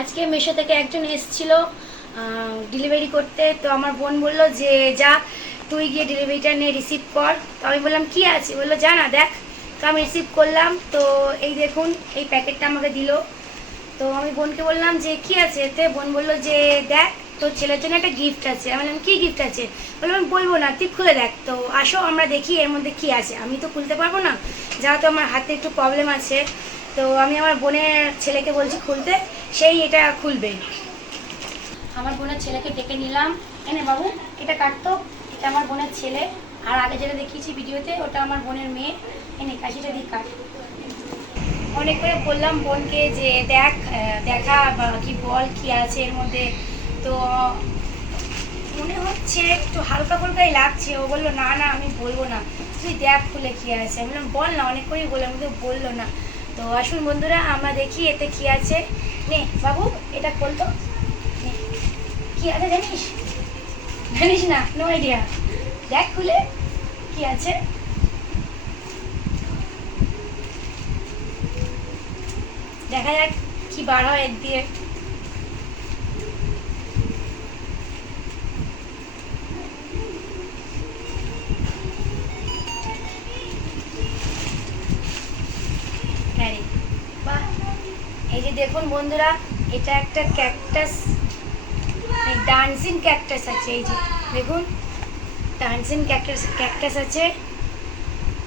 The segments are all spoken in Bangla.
আজকে মিশো থেকে একজন এসেছিল ডেলিভারি করতে। তো আমার বোন বলল যে যা তুই গিয়ে ডেলিভারিটা নিয়ে রিসিভ কর। তো আমি বললাম কি আছে, বললো যা না দেখ। তো আমি রিসিভ করলাম। তো এই দেখুন এই প্যাকেটটা আমাকে দিল। তো আমি বোনকে বললাম যে কি আছে এতে। বোন বললো যে দেখ তোর ছেলের জন্য একটা গিফট আছে। আমি বললাম কি গিফট আছে? বললাম আমি বলবো না, তুই খুলে দেখ। তো আসো আমরা দেখি এর মধ্যে কি আছে। আমি তো খুলতে পারবো না, যেহেতু আমার হাতে একটু প্রবলেম আছে। তো আমি আমার বোনের ছেলেকে বলছি খুলতে, সেই এটা খুলবে। আমার বোনের ছেলেকে ডেকে নিলাম। এনে বাবু এটা কাটতো, এটা আমার বোনের ছেলে। আর আগে যেটা দেখিয়েছি ভিডিওতে ওটা আমার বোনের মেয়ে। এনে কাশিটা দিয়ে কাট। অনেক করে বললাম বোনকে যে দেখা বা কি বল কি আছে এর মধ্যে। তো মনে হচ্ছে একটু হালকা ফুলকাই লাগছে। ও বললো না না আমি বলবো না, তুই দেখ খুলে কি আছে। আমি বললাম বল না, অনেক করেই বললাম কিন্তু বললো না। তো আসুন বন্ধুরা আমরা দেখি এতে কি আছে। নে বাবু এটা খোলতো, কি আছে জানিস? জানিস না? No idea. দেখ খুলে কি আছে। দেখা যাক কি বার হয় এর দিয়ে। বাহ, এই যে দেখুন বন্ধুরা, এটা একটা ক্যাকটাস, ডান্সিং ক্যাকটাস আছে। এই যে দেখুন ডান্সিং ক্যাকটাস আছে।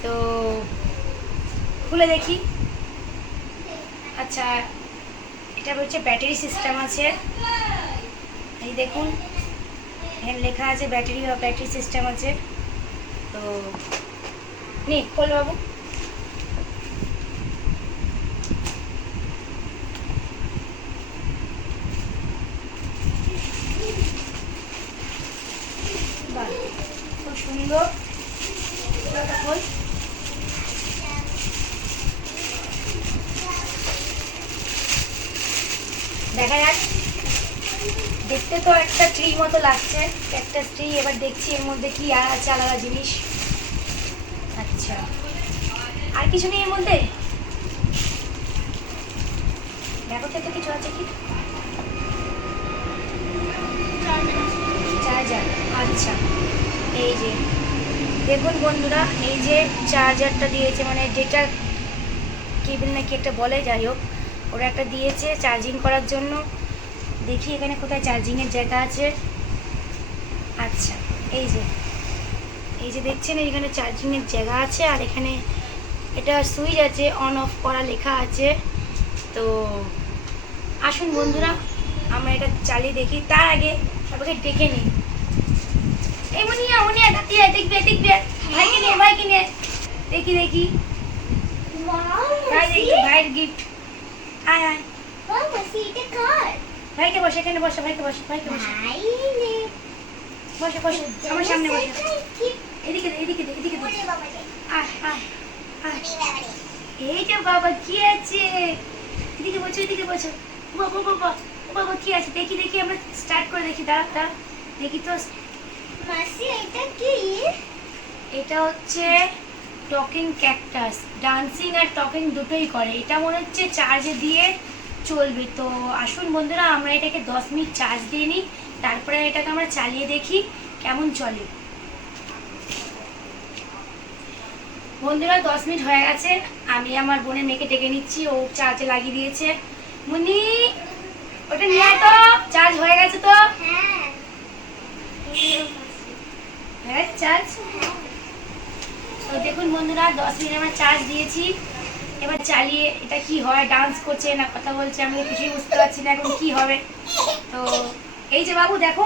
তো খুলে দেখি। আচ্ছা এটা হচ্ছে ব্যাটারি সিস্টেম আছে। এই দেখুন এখানে লেখা আছে ব্যাটারি সিস্টেম আছে। তো নে খোল বাবু। বাহ খুব সুন্দর। খোল। দেখা যাক, দেখতে তো একটা ট্রি মতো লাগছে, একটা ট্রি। এবার দেখছি এর মধ্যে কি আর আছে আলাদা জিনিস। আচ্ছা আর কিছু নেই এর মধ্যে? দেখো তো কিছু আছে কি? চার্জার। আচ্ছা এই যে দেখুন বন্ধুরা, এই যে চার্জারটা দিয়েছে, মানে ডেটা কেবল নাকি একটা বলে, যাই হোক ওরা একটা দিয়েছে চার্জিং করার জন্য। দেখি এখানে কোথায় চার্জিংয়ের জায়গা আছে। আচ্ছা এই যে দেখছেন এখানে চার্জিংয়ের জায়গা আছে। আর এখানে এটা সুইচ আছে, অন অফ করা লেখা আছে। তো আসুন বন্ধুরা আমরা এটা চালিয়ে দেখি। তার আগে সবাইকে ডেকে নিই। এই মুনিয়া দাঁড়িয়ে দেখবে ভাইকে নিয়ে দেখি ভাইয়ের গিফট। আয় আয় ভাইকে বসে, এখানে বসে, ভাইকে বসে আমার সামনে বসে। এদিকে আয় আয় আয়। এই যে বাবা কি আছে, এদিকে বসো। বাবা কি আছে দেখি আমরা স্টার্ট করে দেখি। দাঁড়া দেখি তো। এটা হচ্ছে talking cactus. Dancing are talking দুটোই করে। এটা মনে হচ্ছে চার্জে দিয়ে চলবে। তো আসুন বন্ধুরা আমরা এটাকে 10 মিনিট চার্জ দিয়ে নিই, তারপরে এটাকে আমরা চালিয়ে দেখি কেমন চলে। বন্ধুরা 10 মিনিট হয়ে গেছে, আমি আমার বোনের মেয়েকে ডেকে নিচ্ছি। ও চার্জে লাগিয়ে দিয়েছে। মুনি ওটা নিয়ে আয় তো, চার্জ হয়ে গেছে তো। হ্যাঁ চার্জ। তো দেখুন বন্ধুরা 10 মিনিট আমরা চার্জ দিয়েছি। এবার চালিয়ে এটা কি হয়, ডান্স করছে না কথা বলছে, আমি কিছুই বুঝতে পারছি না এখন কি হবে। তো এই যে বাবু দেখো,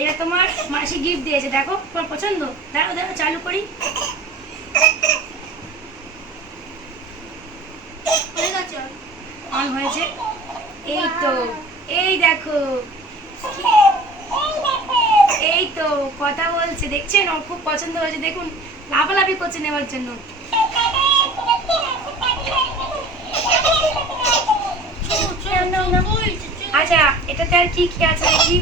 এটা তোমার মাসি গিফট দিয়েছে, দেখো তোমার পছন্দ। দেখো চালু করি। অন হয়েছে। এই তো, এই দেখো এই তো কথা বলছে, দেখছেন? ওর খুব পছন্দ হয়েছে। দেখুন লাফালাফি করছে নেওয়ার জন্য। আচ্ছা এটাতে আর কি কি আছে দেখি।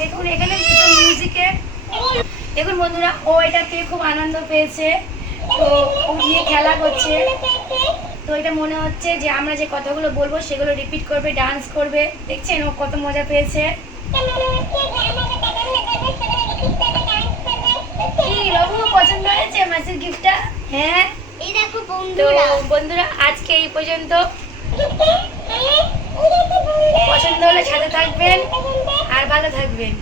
দেখুন এখানে মিউজিকে। দেখুন বন্ধুরা ও এটা পেয়ে খুব আনন্দ পেয়েছে। তো ও নিয়ে খেলা করছে। তো এটা মনে হচ্ছে যে আমরা যে কথাগুলো বলবো সেগুলো রিপিট করবে, ডান্স করবে। দেখছেন ও কত মজা পেয়েছে। কি বাবু পছন্দ হয়েছে মাসির গিফটটা? হ্যাঁ এই দেখো তো বন্ধুরা, বন্ধুরা আজকে এই পর্যন্ত। পছন্দ হলে সাথে থাকবেন আর ভালো থাকবেন।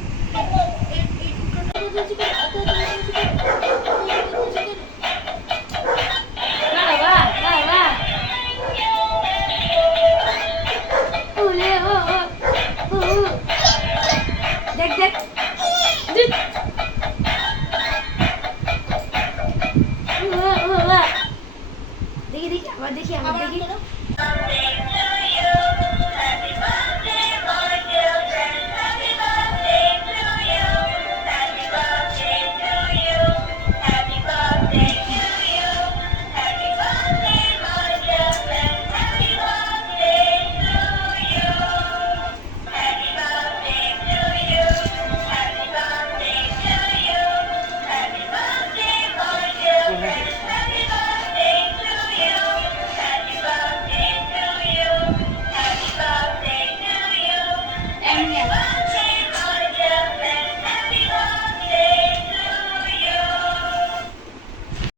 বাহ বাহ বাহ বাহ। ওলে ও ও ও ও। দেখ দেখ দেখ। ও ও ও। দেখি দেখি আবার দেখি আবার দেখি।